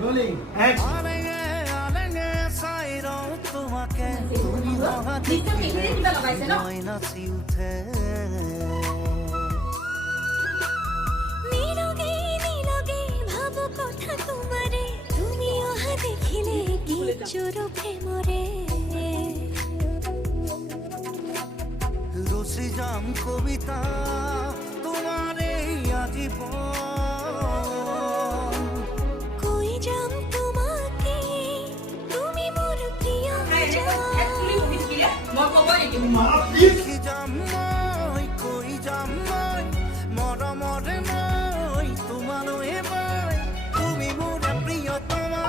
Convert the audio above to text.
rolling action তোমাকে তুমি নাচি উঠে নীরবে নীরবে ভাবো কথা তোমারে তুমি ওহা দেখিলে কি চোর প্রেমরে রসি যাম কবিতা তোমারে আজীবন কই যাম তোমাকে তুমি মোর প্রিয় দেখি যাম মই কই যাম মই মরমরে মই তোমার এবার তুমি মোর প্রিয়তমা